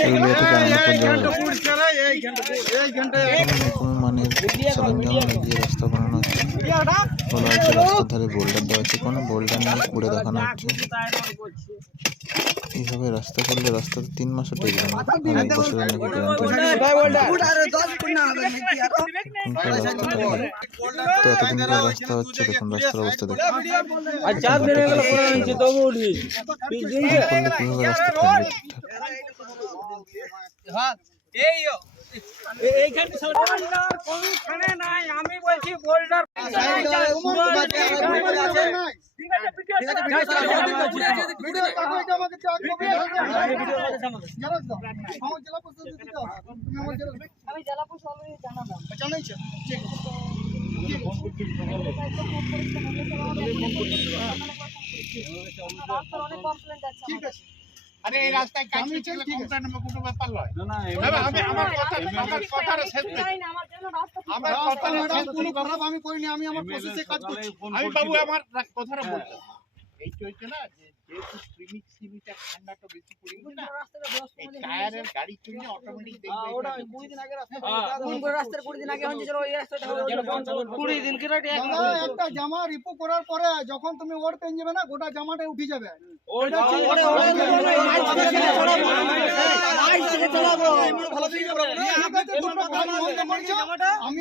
সেগুলিয়া থেকে আরম্ভ করে কোনো মানের সরঞ্জাম লাগিয়ে রাস্তা বানানো হচ্ছে। বলা হচ্ছে রাস্তার ধারে বোল্ডার দেওয়া হচ্ছে, কোনো বোল্ডার নিয়ে করে দেখানো হচ্ছে। এইভাবে রাস্তা করলে রাস্তা 3 মাসও টেকবে না, আর 1 বছরের নাকি গ্যারান্টি। তো এতদিন পর রাস্তা হচ্ছে, দেখুন রাস্তার অবস্থা দেখুন। করলে কিভাবে রাস্তা থাকবে ঠিকঠাক। আমি বলছি বোল্ডার ঠিক আছে। আরে এই রাস্তায় কাজ চলছে, কমপ্লেন নামে কোনো ব্যাপার নয়। বাবা আমি আমার কথাটা শেষ নাই। আমার কথাটা কোনো খারাপ আমি করিনি, আমি আমার প্রসেসে কাজ করছি। আমি বাবু আমার কথাটা বলতে এইটা হচ্ছে না যে যেহেতু প্রিমিক সিমিটা ঠান্ডাটা বেশি পড়ে গেছে না, এই টায়ারের গাড়ি চললে অটোমেটিক দেখবে ওটা 20 দিন আগে রাস্তা কোন করে রাস্তার 20 দিন আগে হচ্ছে, চলো এই রাস্তাটা 20 দিন কি রাইট একটা জামা রিপো করার পরে যখন তুমি ওর পেন যাবে না, গোটা জামাটা উঠে যাবে। ওটা ওরে ভালো করে আমি